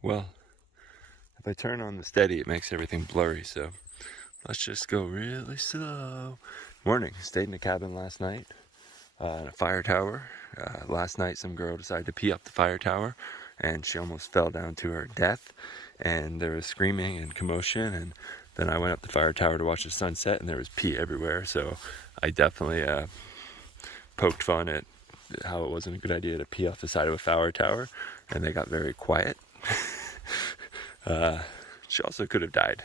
Well, if I turn on the steady, it makes everything blurry, so let's just go really slow. Morning, stayed in the cabin last night in a fire tower. Last night, some girl decided to pee up the fire tower, and she almost fell down to her death, and there was screaming and commotion, and then I went up the fire tower to watch the sunset, and there was pee everywhere, so I definitely poked fun at how it wasn't a good idea to pee off the side of a fire tower, and they got very quiet. She also could have died,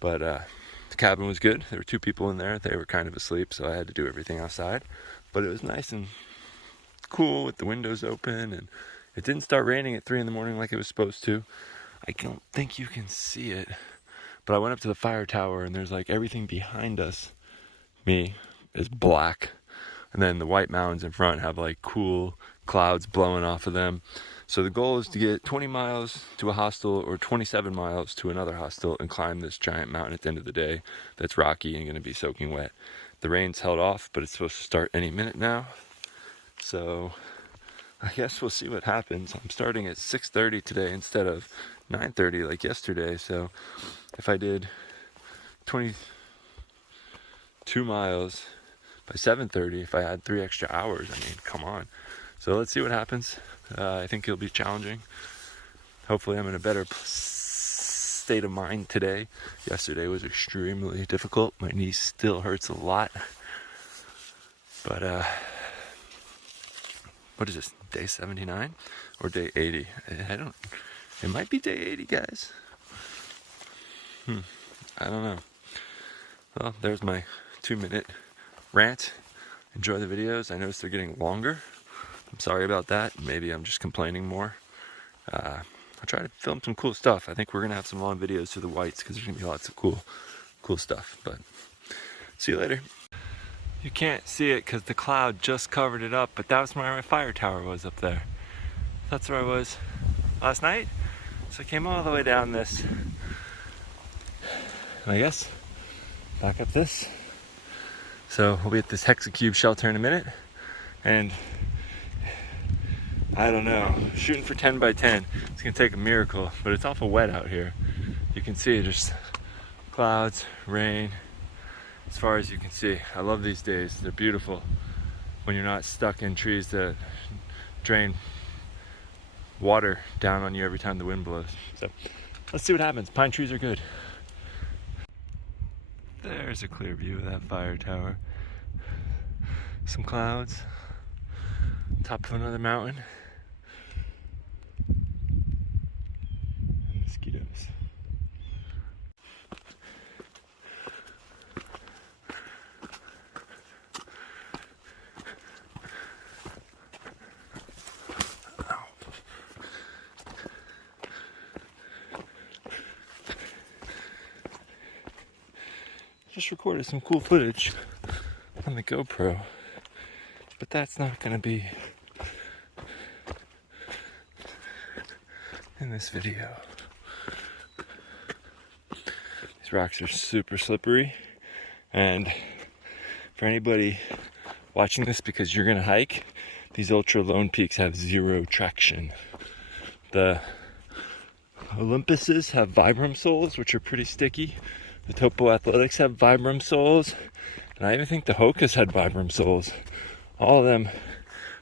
but the cabin was good. There were 2 people in there. They were kind of asleep, so I had to do everything outside, but it was nice and cool with the windows open, and it didn't start raining at 3 in the morning like it was supposed to. I don't think you can see it, but I went up to the fire tower, and there's like everything behind me is black, and then the white mountains in front have like cool clouds blowing off of them. So the goal is to get 20 miles to a hostel or 27 miles to another hostel and climb this giant mountain at the end of the day that's rocky and going to be soaking wet. The rain's held off, but it's supposed to start any minute now. So I guess we'll see what happens. I'm starting at 6:30 today instead of 9:30 like yesterday. So if I did 22 miles by 7:30, if I had 3 extra hours, I mean, come on. So let's see what happens. I think it'll be challenging. Hopefully I'm in a better state of mind today. Yesterday was extremely difficult. My knee still hurts a lot. But what is this, day 79 or day 80? It might be day 80, guys. I don't know. Well, there's my 2-minute rant. Enjoy the videos. I noticed they're getting longer. I'm sorry about that. Maybe I'm just complaining more. I'll try to film some cool stuff. I think we're gonna have some long videos to the whites because there's gonna be lots of cool stuff. But see you later. You can't see it because the cloud just covered it up, but that was where my fire tower was up there. That's where I was last night. So I came all the way down this, and I guess back up this. So we'll be at this Hexacube shelter in a minute, and I don't know, shooting for 10 by 10. It's gonna take a miracle, but it's awful wet out here. You can see there's clouds, rain, as far as you can see. I love these days. They're beautiful when you're not stuck in trees that drain water down on you every time the wind blows. So let's see what happens. Pine trees are good. There's a clear view of that fire tower. Some clouds, top of another mountain. And mosquitoes. Just recorded some cool footage on the GoPro, but that's not going to be in this video. These rocks are super slippery, and for anybody watching this because you're going to hike, these Ultra Lone Peaks have 0 traction. The Olympuses have Vibram soles, which are pretty sticky. The Topo Athletics have Vibram soles, and I even think the Hokas had Vibram soles. All of them,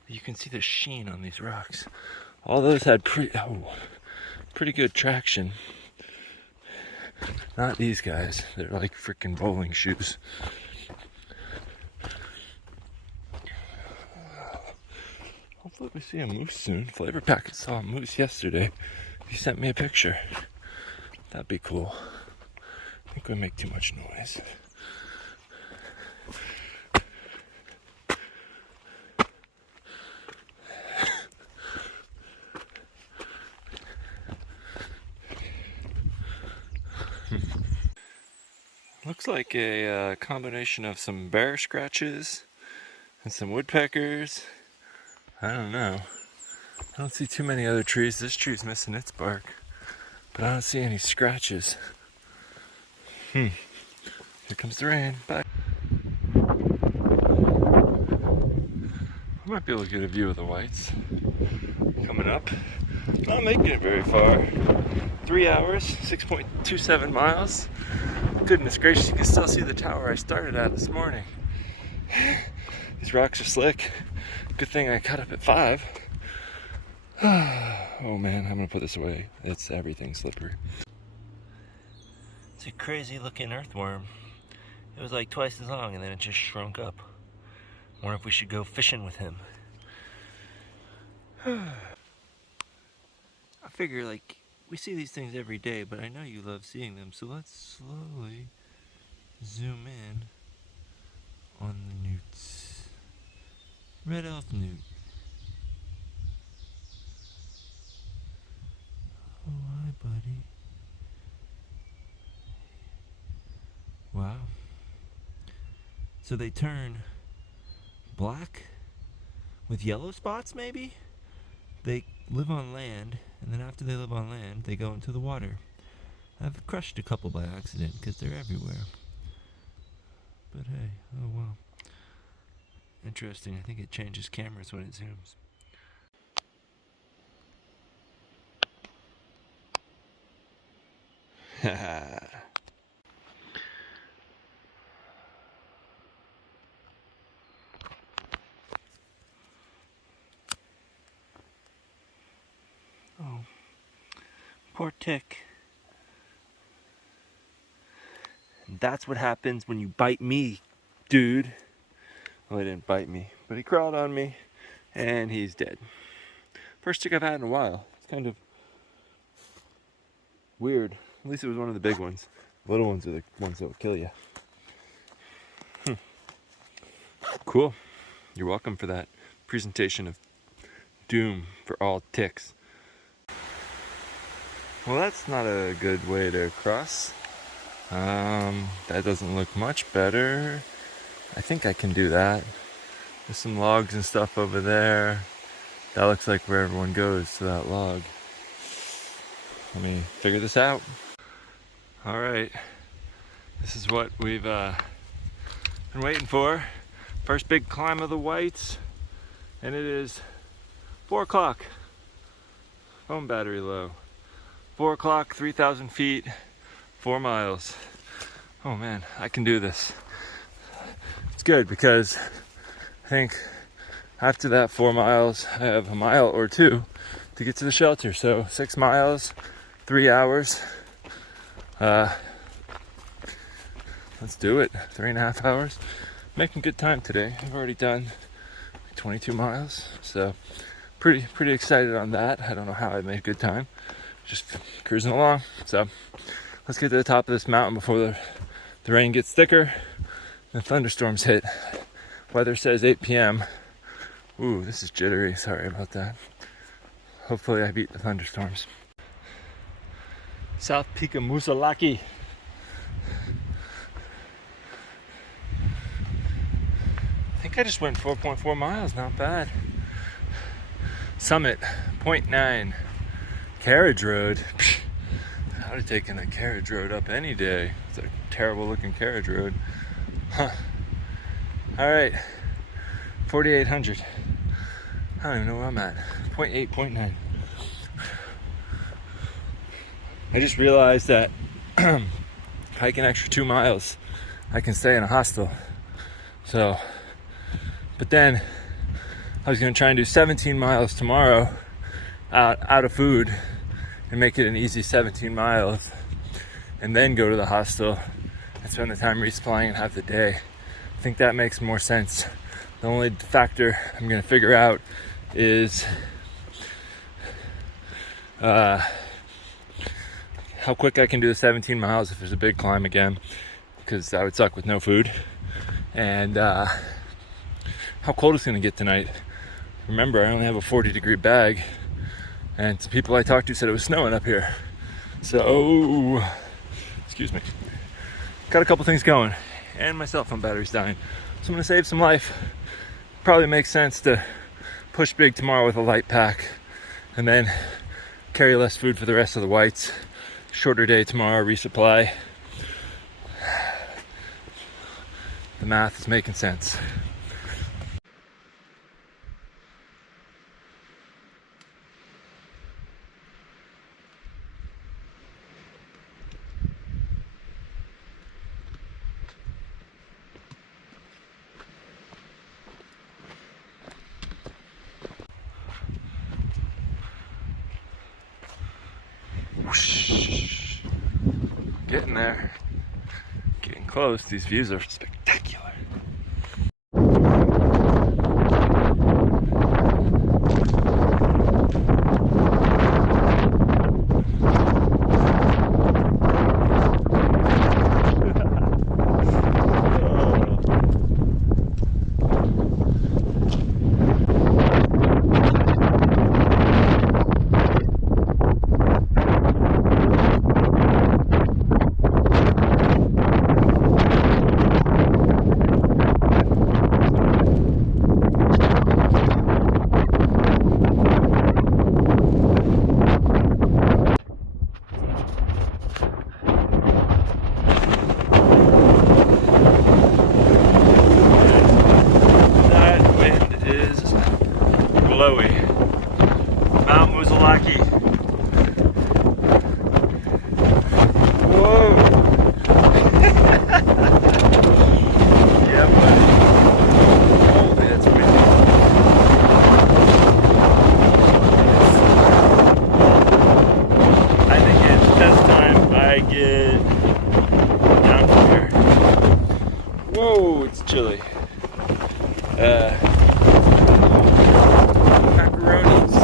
you can see the sheen on these rocks. All those had pretty good traction. Not these guys. They're like freaking bowling shoes. Hopefully we see a moose soon. Flavor Packet saw a moose yesterday. He sent me a picture. That'd be cool. I think we make too much noise. Looks like a combination of some bear scratches and some woodpeckers. I don't know. I don't see too many other trees. This tree's missing its bark, but I don't see any scratches. Here comes the rain. Bye. I might be able to get a view of the whites coming up. Not making it very far. 3 hours, 6.27 miles. Goodness gracious, you can still see the tower I started at this morning. These rocks are slick. Good thing I cut up at 5. Oh man, I'm gonna put this away. It's everything slippery. It's a crazy looking earthworm. It was like twice as long and then it just shrunk up. Wonder if we should go fishing with him. I figure like we see these things every day, but I know you love seeing them, so let's slowly zoom in on the newts. Red elf newt. Oh, hi, buddy. Wow. So they turn black with yellow spots, maybe? They live on land, and then after they live on land, they go into the water. I've crushed a couple by accident because they're everywhere. But hey, oh well. Interesting, I think it changes cameras when it zooms. Oh, poor tick. And that's what happens when you bite me, dude. Well, he didn't bite me, but he crawled on me, and he's dead. First tick I've had in a while. It's kind of weird. At least it was one of the big ones. The little ones are the ones that will kill you. Cool. You're welcome for that presentation of doom for all ticks. Well, that's not a good way to cross. That doesn't look much better. I think I can do that. There's some logs and stuff over there. That looks like where everyone goes, to that log. Let me figure this out. Alright, this is what we've been waiting for. First big climb of the Whites, and it is 4 o'clock. Phone battery low. 4 o'clock, 3,000 feet, 4 miles. Oh man, I can do this. It's good because I think after that 4 miles, I have a mile or 2 to get to the shelter. So 6 miles, 3 hours. Let's do it. 3.5 hours. Making good time today. I've already done 22 miles, so pretty excited on that. I don't know how I made good time. Just cruising along. So let's get to the top of this mountain before the rain gets thicker and thunderstorms hit. Weather says 8 p.m. Ooh, this is jittery. Sorry about that. Hopefully I beat the thunderstorms. South Peak of Musalaki. I think I just went 4.4 miles, not bad. Summit, 0.9. Carriage road. I would have taken a carriage road up any day. It's a terrible looking carriage road. Huh. Alright, 4,800. I don't even know where I'm at. 0.8, 0.9. I just realized that hike an extra 2 miles, I can stay in a hostel. So, but then I was going to try and do 17 miles tomorrow out of food and make it an easy 17 miles and then go to the hostel and spend the time resupplying and have the day. I think that makes more sense. The only factor I'm going to figure out is how quick I can do the 17 miles if there's a big climb again, because that would suck with no food, and how cold it's going to get tonight. Remember, I only have a 40-degree bag, and some people I talked to said it was snowing up here. So, excuse me. Got a couple things going, and my cell phone battery's dying. So I'm going to save some life. Probably makes sense to push big tomorrow with a light pack, and then carry less food for the rest of the Whites. Shorter day tomorrow, resupply. The math is making sense. Getting there. Getting close. These views are spectacular. Blowy. Mount Musalaki. Whoa! Yeah, buddy. Holy, that's windy. I think it's best time I get down from here. Whoa, it's chilly. Macaronis.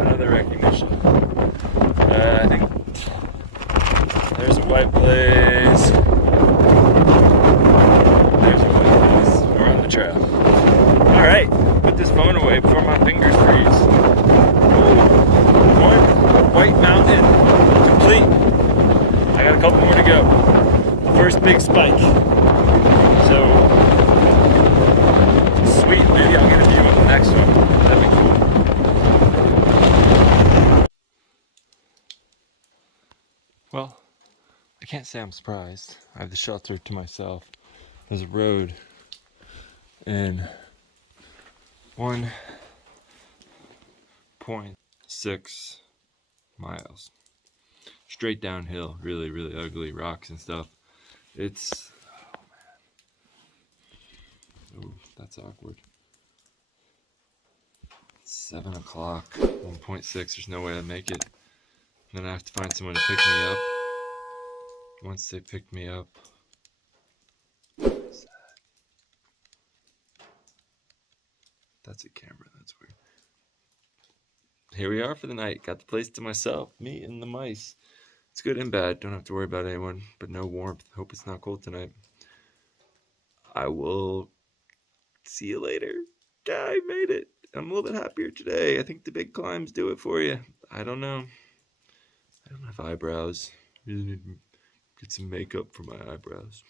Another recognition. I think there's a white place. There's a white place. We're on the trail. Alright, put this phone away before my fingers freeze. One white mountain complete. I got a couple more to go. First big spike. So sweet, maybe I'll get a view on the next one. That'd be cool. Well, I can't say I'm surprised. I have the shelter to myself. There's a road in 1.6 miles. Straight downhill, really, really ugly rocks and stuff. It's, oh man. Oh, that's awkward. 7 o'clock, 1.6, there's no way I'd make it. And then I have to find someone to pick me up. Once they pick me up, that's a camera, that's weird. Here we are for the night, got the place to myself, me and the mice. It's good and bad, don't have to worry about anyone, but no warmth. Hope it's not cold tonight. I will see you later. I made it. I'm a little bit happier today. I think the big climbs do it for you. I don't know. I don't have eyebrows. Really need to get some makeup for my eyebrows.